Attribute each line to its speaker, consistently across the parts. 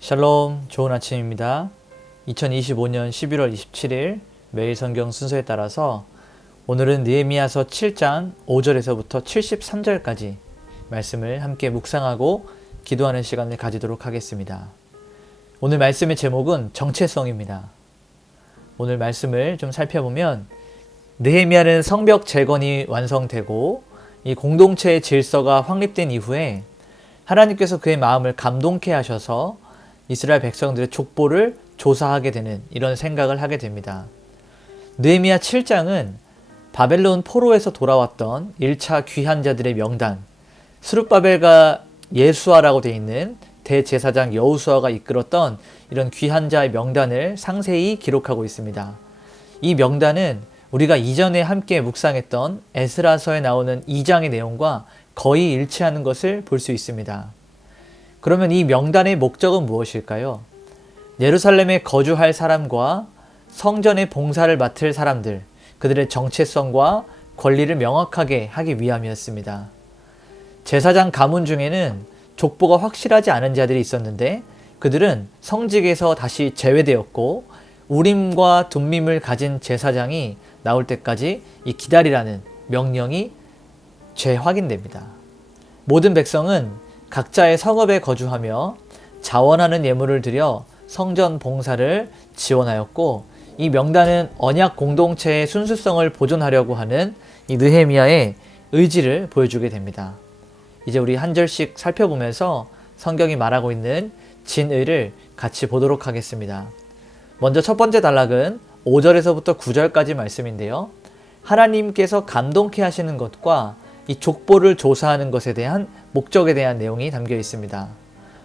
Speaker 1: 샬롬, 좋은 아침입니다. 2025년 11월 27일 매일 성경 순서에 따라서 오늘은 느헤미야서 7장 5절에서부터 73절까지 말씀을 함께 묵상하고 기도하는 시간을 가지도록 하겠습니다. 오늘 말씀의 제목은 정체성입니다. 오늘 말씀을 좀 살펴보면 느헤미야는 성벽 재건이 완성되고 이 공동체의 질서가 확립된 이후에 하나님께서 그의 마음을 감동케 하셔서 이스라엘 백성들의 족보를 조사하게 되는 이런 생각을 하게 됩니다. 느헤미야 7장은 바벨론 포로에서 돌아왔던 1차 귀환자들의 명단, 스룹바벨과 예수아라고 되어 있는 대제사장 여우수아가 이끌었던 이런 귀환자의 명단을 상세히 기록하고 있습니다. 이 명단은 우리가 이전에 함께 묵상했던 에스라서에 나오는 2장의 내용과 거의 일치하는 것을 볼 수 있습니다. 그러면 이 명단의 목적은 무엇일까요? 예루살렘에 거주할 사람과 성전의 봉사를 맡을 사람들, 그들의 정체성과 권리를 명확하게 하기 위함이었습니다. 제사장 가문 중에는 족보가 확실하지 않은 자들이 있었는데 그들은 성직에서 다시 제외되었고 우림과 둠밈을 가진 제사장이 나올 때까지 이 기다리라는 명령이 재확인됩니다. 모든 백성은 각자의 성읍에 거주하며 자원하는 예물을 드려 성전 봉사를 지원하였고 이 명단은 언약 공동체의 순수성을 보존하려고 하는 이 느헤미야의 의지를 보여주게 됩니다. 이제 우리 한 절씩 살펴보면서 성경이 말하고 있는 진의를 같이 보도록 하겠습니다. 먼저 첫 번째 단락은 5절에서부터 9절까지 말씀인데요. 하나님께서 감동케 하시는 것과 이 족보를 조사하는 것에 대한 목적에 대한 내용이 담겨 있습니다.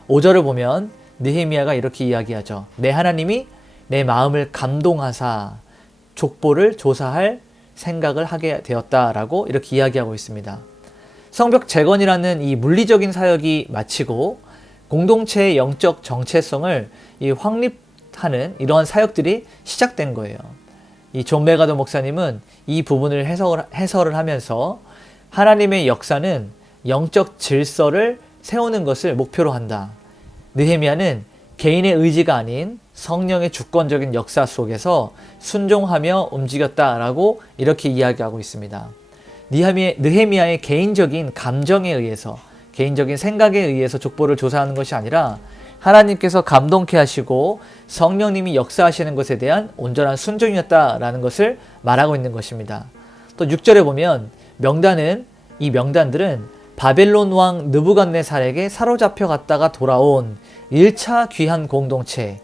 Speaker 1: 5절을 보면 느헤미야가 이렇게 이야기하죠. 내 하나님이 내 마음을 감동하사 족보를 조사할 생각을 하게 되었다라고 이렇게 이야기하고 있습니다. 성벽 재건이라는 이 물리적인 사역이 마치고 공동체의 영적 정체성을 이 확립하는 이러한 사역들이 시작된 거예요. 이 존 메가더 목사님은 이 부분을 해석을, 해설을 하면서 하나님의 역사는 영적 질서를 세우는 것을 목표로 한다. 느헤미야는 개인의 의지가 아닌 성령의 주권적인 역사 속에서 순종하며 움직였다라고 이렇게 이야기하고 있습니다. 느헤미야의 개인적인 감정에 의해서 개인적인 생각에 의해서 족보를 조사하는 것이 아니라 하나님께서 감동케 하시고 성령님이 역사하시는 것에 대한 온전한 순종이었다라는 것을 말하고 있는 것입니다. 또 6절에 보면 명단은 이 명단들은 바벨론 왕 느부갓네살에게 사로잡혀 갔다가 돌아온 1차 귀한 공동체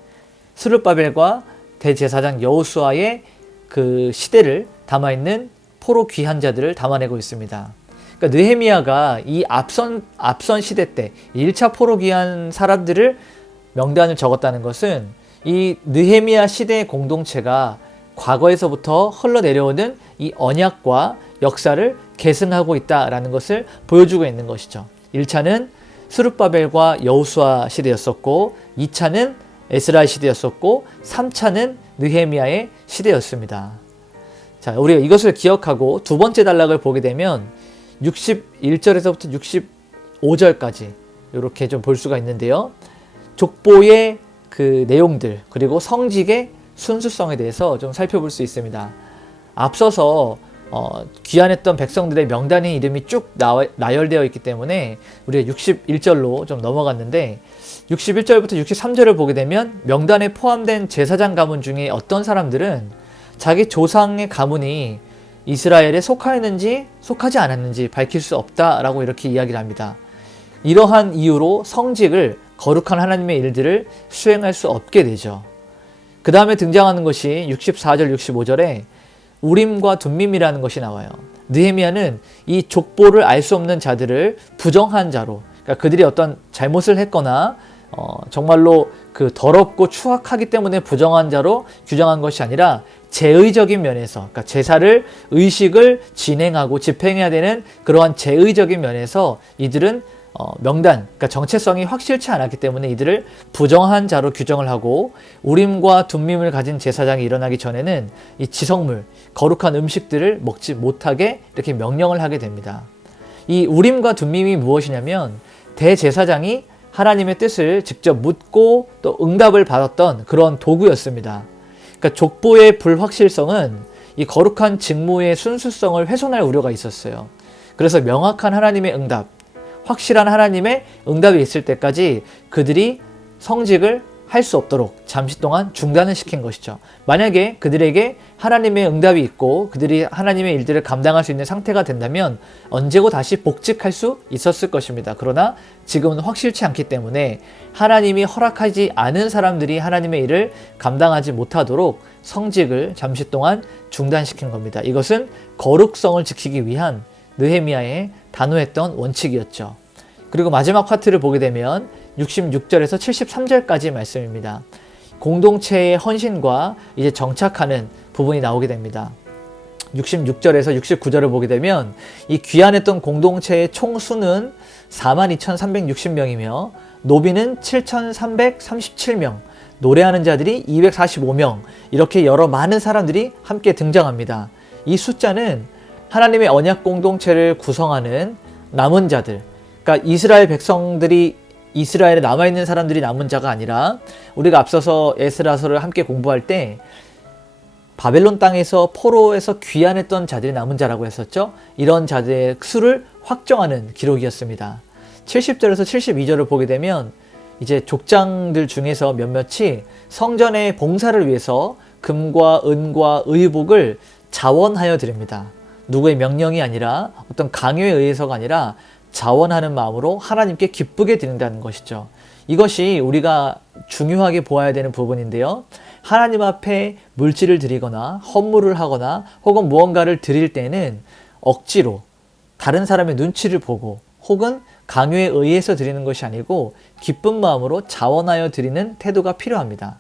Speaker 1: 스룹바벨과 대제사장 여호수아의 그 시대를 담아 있는 포로 귀환자들을 담아내고 있습니다. 그러니까 느헤미야가 이 앞선 앞선 시대 때 1차 포로 귀한 사람들을 명단을 적었다는 것은 이 느헤미야 시대의 공동체가 과거에서부터 흘러내려오는 이 언약과 역사를 계승하고 있다라는 것을 보여주고 있는 것이죠. 1차는 스룹바벨과 여우수아 시대였었고 2차는 에스라 시대였었고 3차는 느헤미야의 시대였습니다. 자, 우리가 이것을 기억하고 두 번째 단락을 보게 되면 61절에서부터 65절까지 이렇게 좀 볼 수가 있는데요. 족보의 그 내용들 그리고 성직의 순수성에 대해서 좀 살펴볼 수 있습니다. 앞서서 어, 귀환했던 백성들의 명단의 이름이 쭉 나, 나열되어 있기 때문에 우리가 61절로 좀 넘어갔는데 61절부터 63절을 보게 되면 명단에 포함된 제사장 가문 중에 어떤 사람들은 자기 조상의 가문이 이스라엘에 속하였는지 속하지 않았는지 밝힐 수 없다라고 이렇게 이야기를 합니다. 이러한 이유로 성직을 거룩한 하나님의 일들을 수행할 수 없게 되죠. 그 다음에 등장하는 것이 64절, 65절에 우림과 둠밈이라는 것이 나와요. 느헤미야는 이 족보를 알 수 없는 자들을 부정한 자로, 그러니까 그들이 어떤 잘못을 했거나 어, 정말로 그 더럽고 추악하기 때문에 부정한 자로 규정한 것이 아니라 제의적인 면에서, 그러니까 제사를 의식을 진행하고 집행해야 되는 그러한 제의적인 면에서 이들은 어, 명단, 그러니까 정체성이 확실치 않았기 때문에 이들을 부정한 자로 규정을 하고 우림과 둠밈을 가진 제사장이 일어나기 전에는 이 지성물, 거룩한 음식들을 먹지 못하게 이렇게 명령을 하게 됩니다. 이 우림과 둠밈이 무엇이냐면 대제사장이 하나님의 뜻을 직접 묻고 또 응답을 받았던 그런 도구였습니다. 그러니까 족보의 불확실성은 이 거룩한 직무의 순수성을 훼손할 우려가 있었어요. 그래서 명확한 하나님의 응답, 확실한 하나님의 응답이 있을 때까지 그들이 성직을 할 수 없도록 잠시 동안 중단을 시킨 것이죠. 만약에 그들에게 하나님의 응답이 있고 그들이 하나님의 일들을 감당할 수 있는 상태가 된다면 언제고 다시 복직할 수 있었을 것입니다. 그러나 지금은 확실치 않기 때문에 하나님이 허락하지 않은 사람들이 하나님의 일을 감당하지 못하도록 성직을 잠시 동안 중단시킨 겁니다. 이것은 거룩성을 지키기 위한 느헤미야의 단호했던 원칙이었죠. 그리고 마지막 파트를 보게 되면 66절에서 73절까지 말씀입니다. 공동체의 헌신과 이제 정착하는 부분이 나오게 됩니다. 66절에서 69절을 보게 되면 이 귀환했던 공동체의 총 수는 42,360명이며 노비는 7,337명, 노래하는 자들이 245명, 이렇게 여러 많은 사람들이 함께 등장합니다. 이 숫자는 하나님의 언약 공동체를 구성하는 남은 자들, 그러니까 이스라엘 백성들이 이스라엘에 남아 있는 사람들이 남은 자가 아니라 우리가 앞서서 에스라서를 함께 공부할 때 바벨론 땅에서 포로에서 귀환했던 자들이 남은 자라고 했었죠. 이런 자들의 수를 확정하는 기록이었습니다. 70절에서 72절을 보게 되면 이제 족장들 중에서 몇몇이 성전의 봉사를 위해서 금과 은과 의복을 자원하여 드립니다. 누구의 명령이 아니라 어떤 강요에 의해서가 아니라 자원하는 마음으로 하나님께 기쁘게 드린다는 것이죠. 이것이 우리가 중요하게 보아야 되는 부분인데요. 하나님 앞에 물질을 드리거나 헌물을 하거나 혹은 무언가를 드릴 때는 억지로 다른 사람의 눈치를 보고 혹은 강요에 의해서 드리는 것이 아니고 기쁜 마음으로 자원하여 드리는 태도가 필요합니다.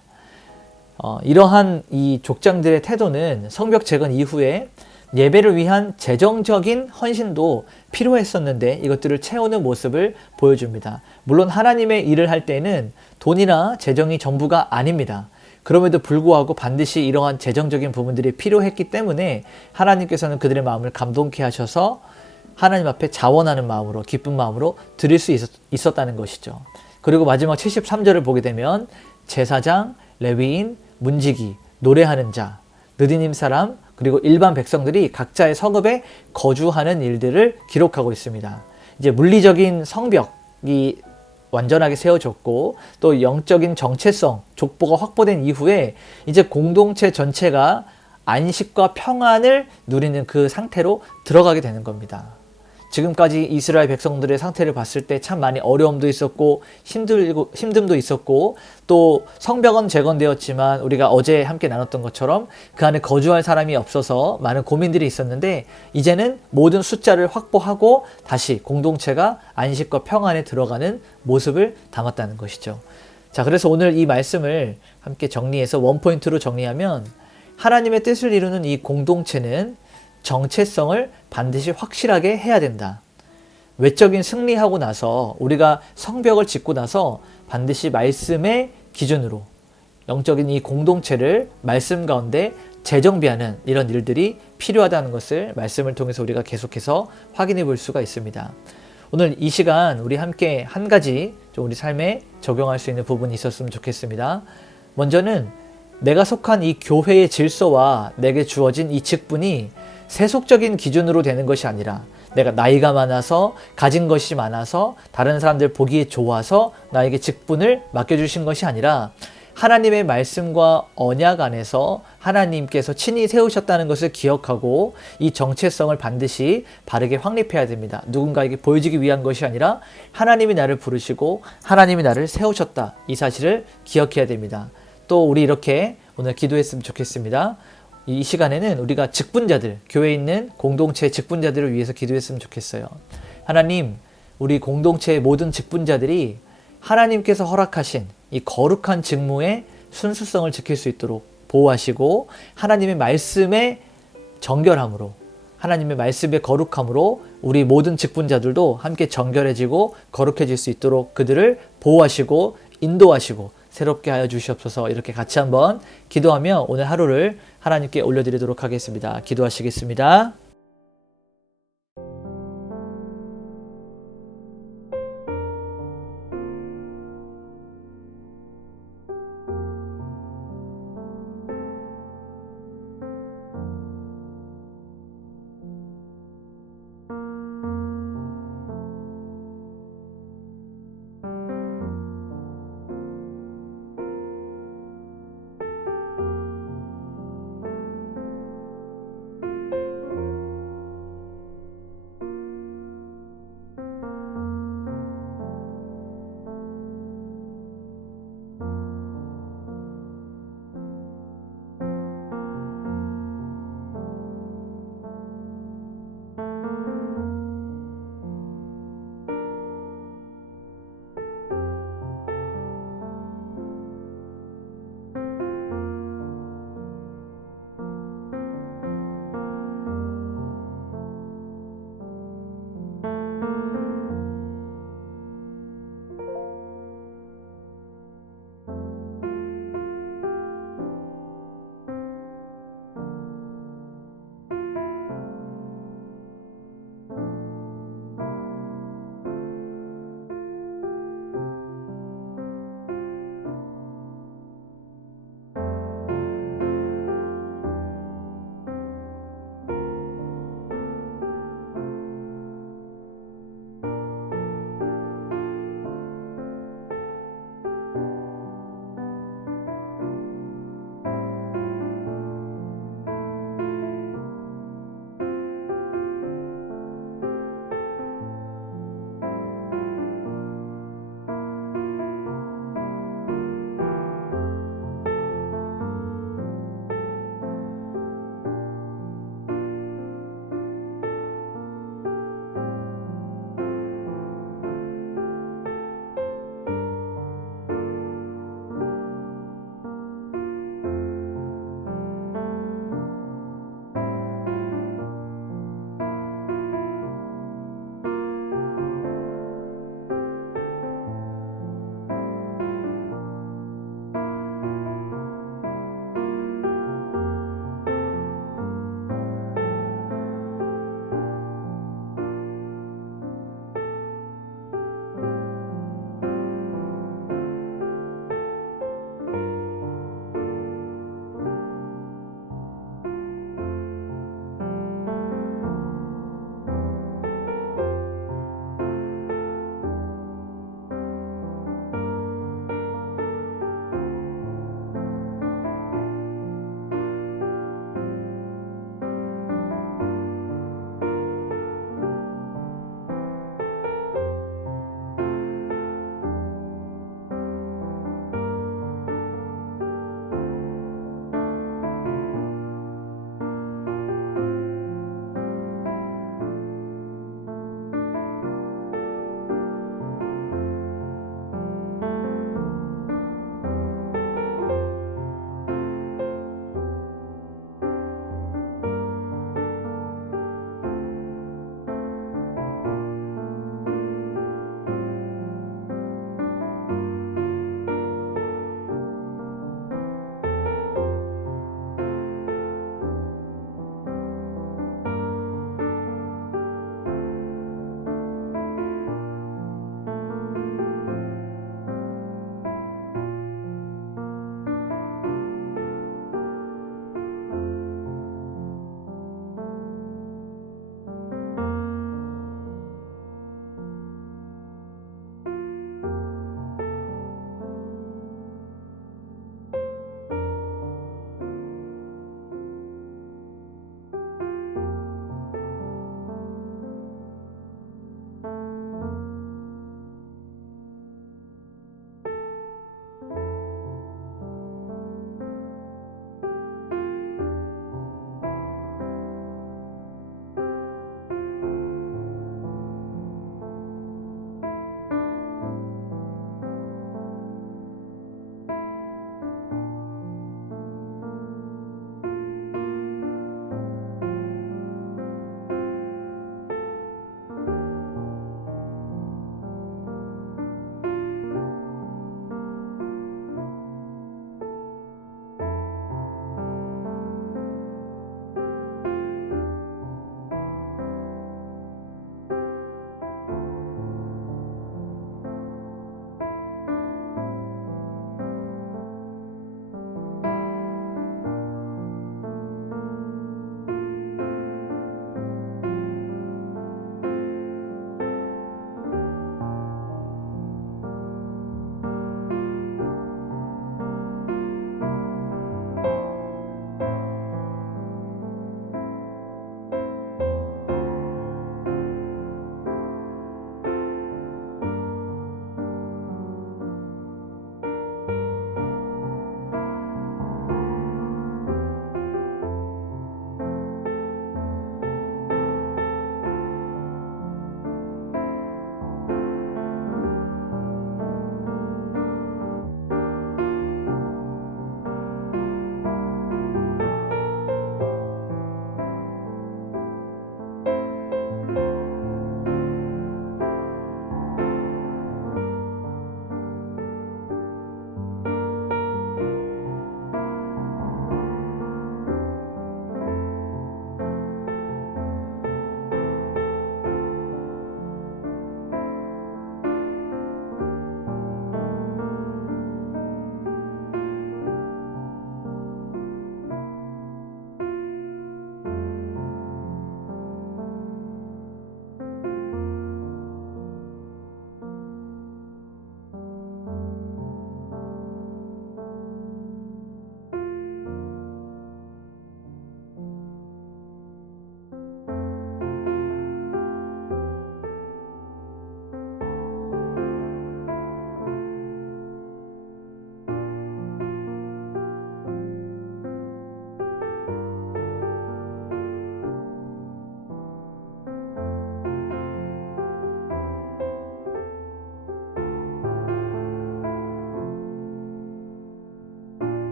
Speaker 1: 어, 이러한 이 족장들의 태도는 성벽 재건 이후에 예배를 위한 재정적인 헌신도 필요했었는데 이것들을 채우는 모습을 보여줍니다. 물론 하나님의 일을 할 때는 돈이나 재정이 전부가 아닙니다. 그럼에도 불구하고 반드시 이러한 재정적인 부분들이 필요했기 때문에 하나님께서는 그들의 마음을 감동케 하셔서 하나님 앞에 자원하는 마음으로 기쁜 마음으로 드릴 수 있었, 다는 것이죠. 그리고 마지막 73절을 보게 되면 제사장, 레위인, 문지기, 노래하는 자, 느디님 사람, 그리고 일반 백성들이 각자의 성읍에 거주하는 일들을 기록하고 있습니다. 이제 물리적인 성벽이 완전하게 세워졌고 또 영적인 정체성, 족보가 확보된 이후에 이제 공동체 전체가 안식과 평안을 누리는 그 상태로 들어가게 되는 겁니다. 지금까지 이스라엘 백성들의 상태를 봤을 때 참 많이 어려움도 있었고 힘들고 힘듦도 있었고 또 성벽은 재건되었지만 우리가 어제 함께 나눴던 것처럼 그 안에 거주할 사람이 없어서 많은 고민들이 있었는데 이제는 모든 숫자를 확보하고 다시 공동체가 안식과 평안에 들어가는 모습을 담았다는 것이죠. 자, 그래서 오늘 이 말씀을 함께 정리해서 원포인트로 정리하면 하나님의 뜻을 이루는 이 공동체는 정체성을 반드시 확실하게 해야 된다. 외적인 승리하고 나서 우리가 성벽을 짓고 나서 반드시 말씀의 기준으로 영적인 이 공동체를 말씀 가운데 재정비하는 이런 일들이 필요하다는 것을 말씀을 통해서 우리가 계속해서 확인해 볼 수가 있습니다. 오늘 이 시간 우리 함께 한 가지 좀 우리 삶에 적용할 수 있는 부분이 있었으면 좋겠습니다. 먼저는 내가 속한 이 교회의 질서와 내게 주어진 이 직분이 세속적인 기준으로 되는 것이 아니라 내가 나이가 많아서 가진 것이 많아서 다른 사람들 보기에 좋아서 나에게 직분을 맡겨주신 것이 아니라 하나님의 말씀과 언약 안에서 하나님께서 친히 세우셨다는 것을 기억하고 이 정체성을 반드시 바르게 확립해야 됩니다. 누군가에게 보여지기 위한 것이 아니라 하나님이 나를 부르시고 하나님이 나를 세우셨다. 이 사실을 기억해야 됩니다. 또 우리 이렇게 오늘 기도했으면 좋겠습니다. 이 시간에는 우리가 직분자들, 교회에 있는 공동체 직분자들을 위해서 기도했으면 좋겠어요. 하나님, 우리 공동체의 모든 직분자들이 하나님께서 허락하신 이 거룩한 직무의 순수성을 지킬 수 있도록 보호하시고 하나님의 말씀의 정결함으로 하나님의 말씀의 거룩함으로 우리 모든 직분자들도 함께 정결해지고 거룩해질 수 있도록 그들을 보호하시고 인도하시고 새롭게 하여 주시옵소서 이렇게 같이 한번 기도하며 오늘 하루를 하나님께 올려드리도록 하겠습니다. 기도하시겠습니다.